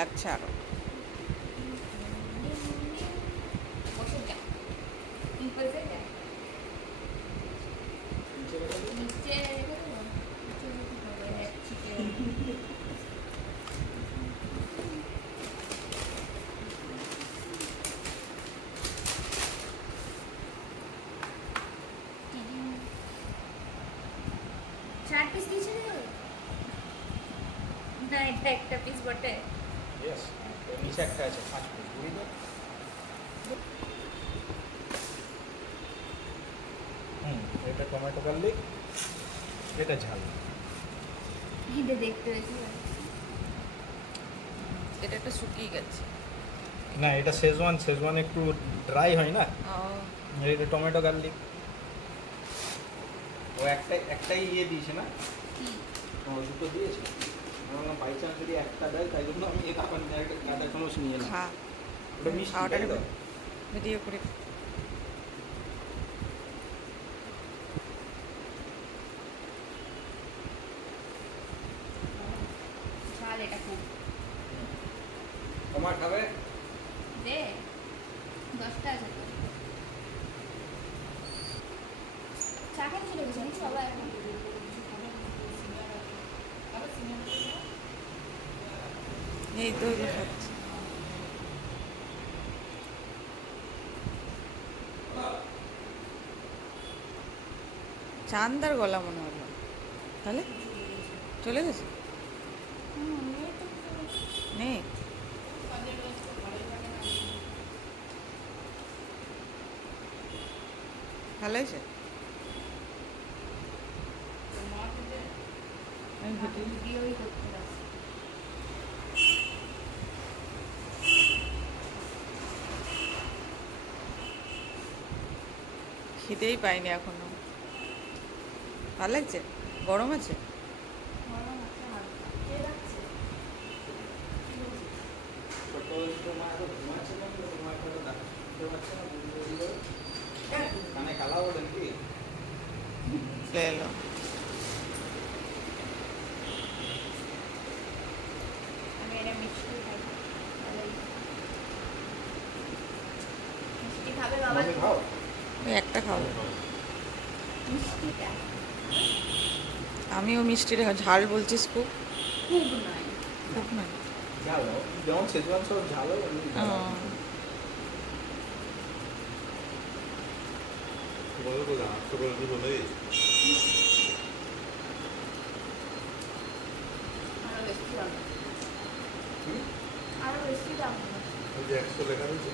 লাগছে আরো। চার পিস দিয়েছে না, এটা একটা পিস বটে। ইয়েস, নিচে একটা আছে 5 পিস ঘুরি দাও। এটা টমেটো গার্লিক, এটা ঝাল। এটা দেখতে বেশি এটা একটা শুকিয়ে গেছে। না, এটা শেজওয়ান একটু ড্রাই হয় না, ও এটা টমেটো গার্লিক। ও একটাই ইয়ে দিয়েছে না, কি ও দুটো দিয়েছে। আমার বাই চান্স যদি একটা দেয়, তাই জন্য আমি এটা এখন একটা কাঁচা চামচ নিয়ে নিই। খা, ওটা মিষ্টি, খাওয়াটা তাই তো? ভিডিও করে। ঝাল এটা খুব। তোমার খাবে? দে 10টা আছে তো। চা খেতে চলে গেছে নাকি সবাই এখন? এই তো এই খাচ্ছি। চান্দার গলা মনে হলো, তাহলে চলে গেছে। নেই, ভালো হয়েছে। আমি ভিডিও ভিডিওই করতে পারছি। খিদেই পাইনি এখনো। ভালো লাগছে, গরম আছে। গরম আছে হালকা। কে রাখছে? কানে কালা বলেন কি? চলে এলো। আমি এটা মিষ্টি খাই। ভালোই। মিষ্টি খাবে বাবা? মনে খাও। ওই একটা খাবো। মিষ্টিটা আমিও মিষ্টি রেখা, ঝাল বলছিস খুব। খুব নয়। খুব না। ঝাল যেমন শেজওয়ান সব ঝাল হয়, এমনি ঝাল ও, আছে। আরো বেশি দাম। হুম? আরো বেশি দাম। ওই যে 100 লেখা রয়েছে।